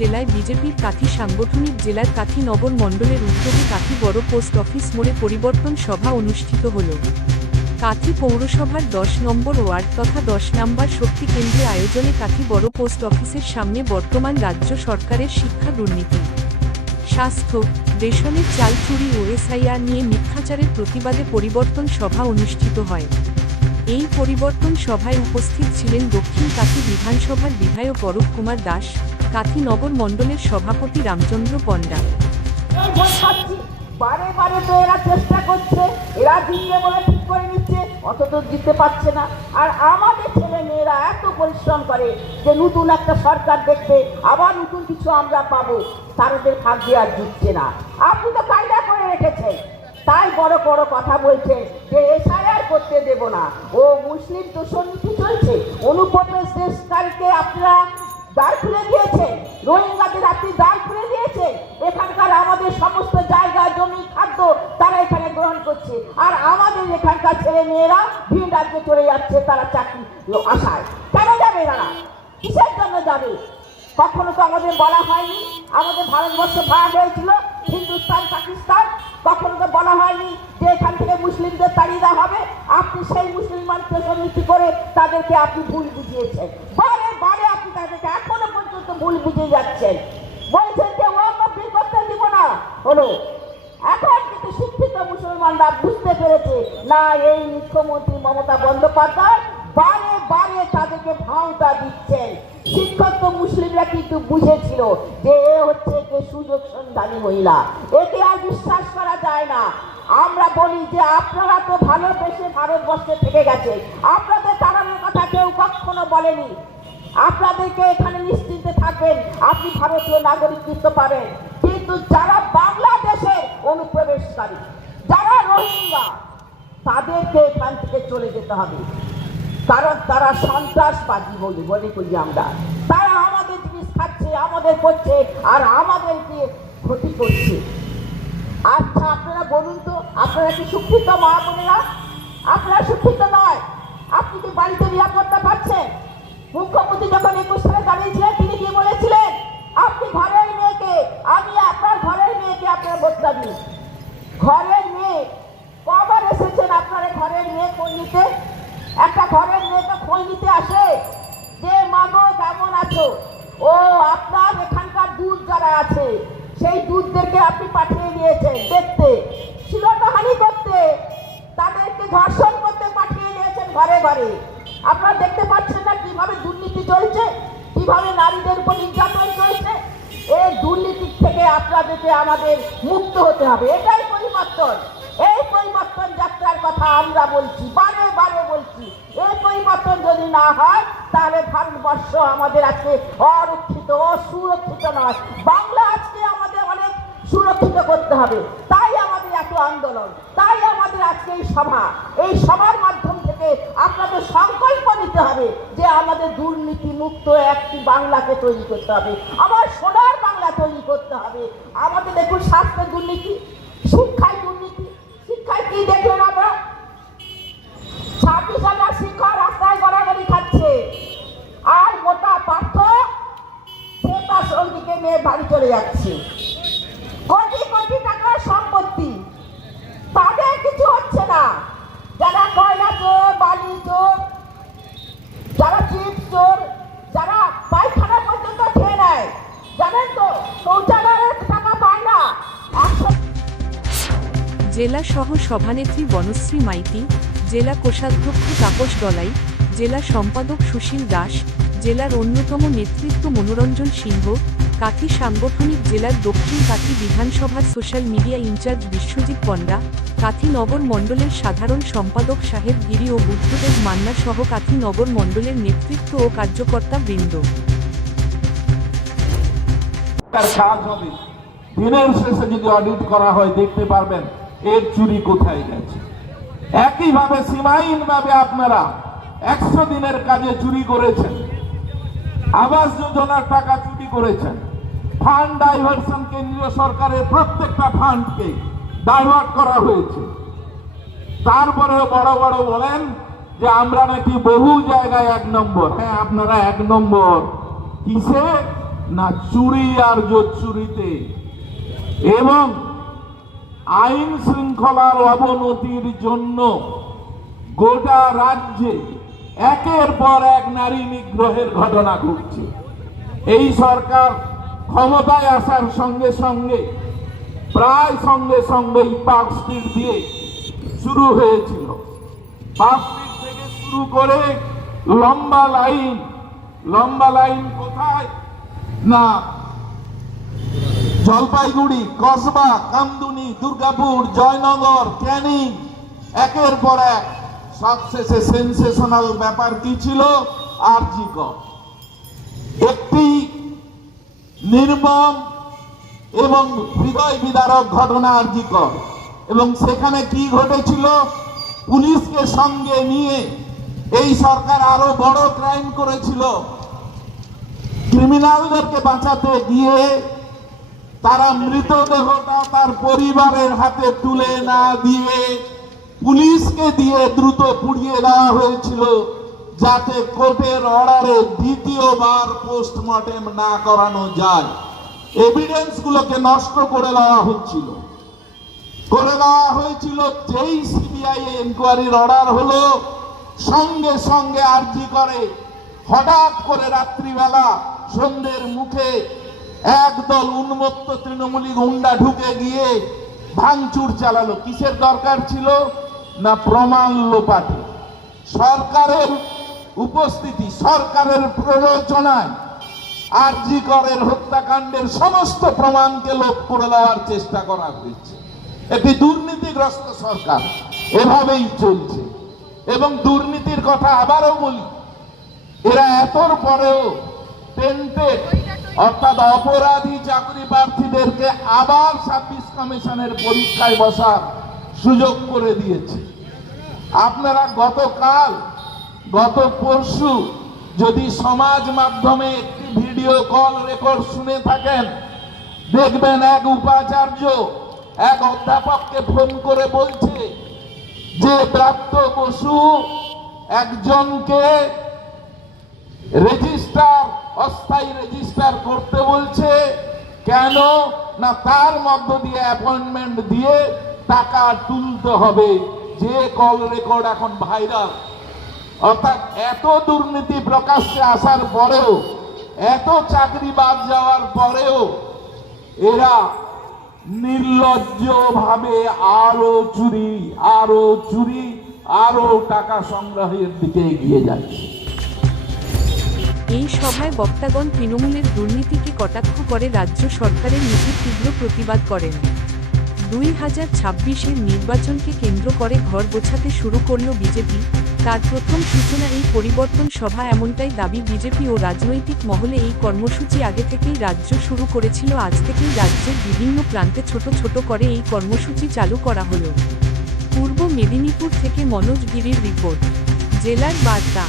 জেলায় বিজেপির কাথি সাংগঠনিক জেলার কাথি নগর মণ্ডলের উদ্যোগে কাথি বড় পোস্ট অফিস মোড়ে পরিবর্তন সভা অনুষ্ঠিত হল। কাথি পৌরসভার 10 নম্বর ওয়ার্ড তথা 10 নম্বর শক্তি কেন্দ্রে আয়োজনে কাথি বড় পোস্ট অফিসের সামনে বর্তমান রাজ্য সরকারের শিক্ষা দুর্নীতি, স্বাস্থ্য, রেশনের চাল চুরি ও এসআইআর নিয়ে মিথ্যাচারের প্রতিবাদে পরিবর্তন সভা অনুষ্ঠিত হয়। এই পরিবর্তন সভায় উপস্থিত ছিলেন দক্ষিণ কাথি বিধানসভার বিধায়ক অরূপ কুমার দাস, কাথি নগর মণ্ডলের সভাপতি রামচন্দ্র পণ্ডা। বারে বারে তো এরা চেষ্টা করছে, এরা দিনে বলে ঠিক করে নিচ্ছে, অথচ জিততে পারছে না। আর আমাদের ছেলে মেয়েরা এত পরিশ্রম করে যে নতুন একটা সরকার দেখবে, আবার নতুন কিছু আমরা পাবো, তাদের ভাগ্যে আর জিতছে না। আপনি তো কায়দা করে রেখেছেন, তাই বড় বড় কথা বলছেন যে এসআইআর করতে দেব না। ও মুসলিম দোষনীতি চলছে, অনুপ্রবেশকারীকে আপনারা দ্বার খুলে দিয়েছেন, রোহিঙ্গাদের আপনি দ্বার খুলে দিয়েছেন। এখানকার আমাদের সমস্ত জায়গা জমি খাদ্য তারা এখানে গ্রহণ করছে, আর আমাদের এখানকার ছেলে মেয়েরা ভিন রাজ্যে চলে যাচ্ছে তারা চাকরি আশায়। কেন যাবে এরা? কিসের জন্য যাবে? কখনো তো আমাদের বলা হয়নি আমাদের ভারতবর্ষ ভাগ হয়েছিল হিন্দুস্তান পাকিস্তান, কখনো তো বলা হয়নি যে এখান থেকে মুসলিমদের তাড়িয়ে দেওয়া হবে। আপনি সেই মুসলমানকে সন্নীতি করে তাদেরকে আপনি ভুল বুঝিয়েছেন, বারে বারে আপনি তাদেরকে এখনো পর্যন্ত ভুল বুঝিয়ে যাচ্ছেন। বলছেন যে ওয়াকফ বিল করতে দিব না, হলো এখন কিন্তু শিক্ষিত মুসলমানরা বুঝতে পেরেছে না, এই মুখ্যমন্ত্রী মমতা বন্দ্যোপাধ্যায় বারে বারে তাদেরকে ভাওতা দিচ্ছেন। শিক্ষিত মুসলিমরা কিন্তু বুঝেছিল যে এ হচ্ছে যে সুযোগ সন্ধানী মহিলা, একে আর বিশ্বাস করা যায় না। আমরা বলি যে আপনারা তো ভালোবেসে ভারতবর্ষে থেকে গেছে, আপনাদের তাড়ানোর কথা কেউ কখনো বলেনি। আপনাদেরকে এখানে নিশ্চিন্তে থাকবেন, আপনি ভারতীয় নাগরিকত্ব পাবেন। কিন্তু যারা বাংলাদেশের অনুপ্রবেশকারী, যারা রোহিঙ্গা, তাদেরকে এখান থেকে চলে যেতে হবে, কারণ তারা সন্ত্রাসবাদী বলে করি আমরা। তারা আমাদের জিনিস খাচ্ছে, আমাদের করছে, আর আমাদেরকে ক্ষতি করছে। আচ্ছা আপনারা বলুন তো, আপনারা কি শিক্ষিত মা বোনেরা? আপনারা শিক্ষিত নয়, আপনি কি বাড়িতে নিরাপত্তা পাচ্ছেন? মুখ্যমন্ত্রী যখন 21 সালে দাঁড়িয়েছিলেন তিনি কি বলেছিলেন? আপনি ঘরের মেয়েকে, আমি আপনার ঘরের মেয়েকে আপনার ভোটটা দিন। ঘরের মেয়ে কবার এসেছেন আপনারা ঘরের মেয়ে কোন নিতে? একটা ঘরের মেয়েকে খোঁজ নিতে আসে যে মাগো কেমন আছো, ও আপনার এখানকার দুধ যারা আছে সেই দুধদেরকে আপনি পাঠিয়ে দিয়েছেন দেখতে, শ্লীলতাহানি করতে, তাদেরকে ধর্ষণ করতে পাঠিয়ে দিয়েছেন ঘরে ঘরে। আপনারা দেখতে পাচ্ছেন না কিভাবে দুর্নীতি চলছে, কিভাবে নারীদের উপর নির্যাতন চলছে? এই দুর্নীতির থেকে আপনাদেরকে আমাদের মুক্ত হতে হবে, এটাই পরিবর্তন। এই পরিবর্তন যাত্রার কথা আমরা বলছি, বারে বারে বলছি। এই পরিবর্তন যদি না হয় তাহলে ভারতবর্ষ আমাদের আজকে অরক্ষিত, অসুরক্ষিত নয়। বাংলা আজকে আমাদের অনেক সুরক্ষিত করতে হবে, তাই আমাদের এত আন্দোলন, তাই আমাদের আজকে এই সভা। এই সভার মাধ্যম থেকে আপনাদের সংকল্প নিতে হবে যে আমাদের দুর্নীতি মুক্ত একটি বাংলাকে তৈরি করতে হবে, আবার সোনার বাংলা তৈরি করতে হবে। আমাদের দেখুন স্বাস্থ্যের দুর্নীতি, শিক্ষায় দুর্নীতি। শিক্ষায় কি দেখলেন আমরা? 26,000 শিক্ষক রাস্তায় গড়াগড়ি খাচ্ছে, আর মোটা পার্থ সে তার সঙ্গীকে নিয়ে বাড়ি চলে যাচ্ছে। কোটি কোটি টাকার সম্পত্তি, তাদের কিছু হচ্ছে না। যারা কয়লা চোর, বালি চোর, যারা চিপস চোর, যারা পায়খানা পর্যন্ত খেয়ে নেয়, জানেন তো শৌচালয়ের টাকা পায় না। জেলা সহ সভানেত্রী বনশ্রী মাইতি, জেলা কোষাধ্যক্ষ তাপস দলাই, জেলা সম্পাদক সুশীল দাস, জেলার অন্যতম নেতৃত্ব মনোরঞ্জন সিংহ, কাথি সাংগঠনিক জেলার দক্ষিণ কাথি বিধানসভার social media incharge Biswajit Panda, Kanthi নগর মণ্ডলের সাধারণ সম্পাদক সাহেব গিরি ও বুদ্ধদেব মান্না সহ কাথি নগর মণ্ডলের নেতৃত্ব ও কার্যকর্তা বৃন্দ। দিনের শেষে যদি অডিট করা হয় দেখতে পারবেন এর চুরি কোথায় গেছে। একইভাবে সীমাহীনভাবে আপনারা 100 দিনের কাজে চুরি করেছেন, আবাস যোজনার টাকা চুরি করেছেন, ফান্ড ডাইভার্সন কেন্দ্রীয় সরকারের প্রত্যেকটা ফান্ডকে ডাইভার্ট করা হয়েছে। তারপরেও বড় বড় বলেন যে আমরা নাকি বহু জায়গায় 1 নম্বর। হ্যাঁ, আপনারা 1 নম্বর কিসে? না চুরি আর জোচ্চুরিতে, এবং আইন শৃঙ্খলার অবনতির জন্য গোটা রাজ্যে একের পর এক নারী নিগ্রহের ঘটনা ঘটছে। এই সরকার ক্ষমতায় আসার সঙ্গে সঙ্গে প্রায় সঙ্গে সঙ্গেই পার্ক স্ট্রিট দিয়ে শুরু হয়েছিল। পার্ক স্ট্রিট থেকে শুরু করে লম্বা লাইন কোথায় না জলপাইগুড়ি, কসবা, কামদুনি, দুর্গাপুর, জয়নগর, ক্যানিং, একের পর এক। সবশেষে সেন্সেশনাল ব্যাপার কি ছিল? আরজি কর, একটি নির্মম এবং হৃদয় বিদারক ঘটনা আরজি কর। এবং সেখানে কি ঘটেছিল? পুলিশকে সঙ্গে নিয়ে এই সরকার আরো বড় ক্রাইম করেছিল। ক্রিমিনালদেরকে বাঁচাতে গিয়ে তারা মৃতদেহটা তার পরিবারের হাতে তুলে না দিয়ে পুলিশকে দিয়ে দ্রুত পুড়িয়ে দেওয়া হয়েছিল, যাতে কোর্টের অর্ডারে দ্বিতীয়বার পোস্টমর্টেম না করানো যায়। এভিডেন্স গুলোকে নষ্ট করে দেওয়া হয়েছিল। যেই সিবিআই এনকোয়ারির অর্ডার হলো, সঙ্গে সঙ্গে আরজি করে হঠাৎ করে রাত্রিবেলা সন্ধ্যের মুখে একদল উন্মত্ত তৃণমূলী গুন্ডা ঢুকে গিয়ে ভাঙচুর চালালো। কিসের দরকার ছিল? না প্রমাণ লোপাটে। সরকারের উপস্থিতি, সরকারের প্ররোচনায় আরজি করের হত্যাকাণ্ডের সমস্ত প্রমাণকে লোপ করে দেওয়ার চেষ্টা করা হয়েছে। একটি দুর্নীতিগ্রস্ত সরকার এভাবেই চলছে। এবং দুর্নীতির কথা আবারও বলি, এরা এতর পরেও টেন্টেড, অর্থাৎ অপরাধী চাকরি প্রার্থীদেরকে আবার 26 কমিশনের পরীক্ষায় বসার সুযোগ করে দিয়েছে। আপনারা গত পরশু যদি সমাজ মাধ্যমে একটি ভিডিও কল রেকর্ড শুনে থাকেন, দেখবেন এক উপাচার্য এক অধ্যাপককে ফোন করে বলছে যে প্রাপ্ত বসু একজনকে অস্থায়ী রেজিস্টার করতে বলছে। কেন না তার মধ্য দিয়ে অ্যাপয়েন্টমেন্ট দিয়ে টাকা তুলতে হবে। যে কল রেকর্ড এখন ভাইরাল। অর্থাৎ এত দুর্নীতি প্রকাশ্যে আসার পরেও, এত চাকরি বাদ যাওয়ার পরেও এরা নির্লজ্জভাবে আরো টাকা সংগ্রহের দিকে এগিয়ে যাচ্ছে। এই সভায় বক্তাগণ তৃণমূলের দুর্নীতিকে কটাক্ষ করে রাজ্য সরকারের নীতির তীব্র প্রতিবাদ করেন। 2026-এর নির্বাচনকে কেন্দ্র করে ঘর গোছাতে শুরু করল বিজেপি। তার প্রথম সূচনা এই পরিবর্তন সভা, এমনটাই দাবি বিজেপি ও রাজনৈতিক মহলে। এই কর্মসূচি আগে থেকেই রাজ্য শুরু করেছিল। আজ থেকেই রাজ্যের বিভিন্ন প্রান্তে ছোট ছোট করে এই কর্মসূচি চালু করা হলো। পূর্ব মেদিনীপুর থেকে মনোজ গিরির রিপোর্ট, জেলার বার্তা।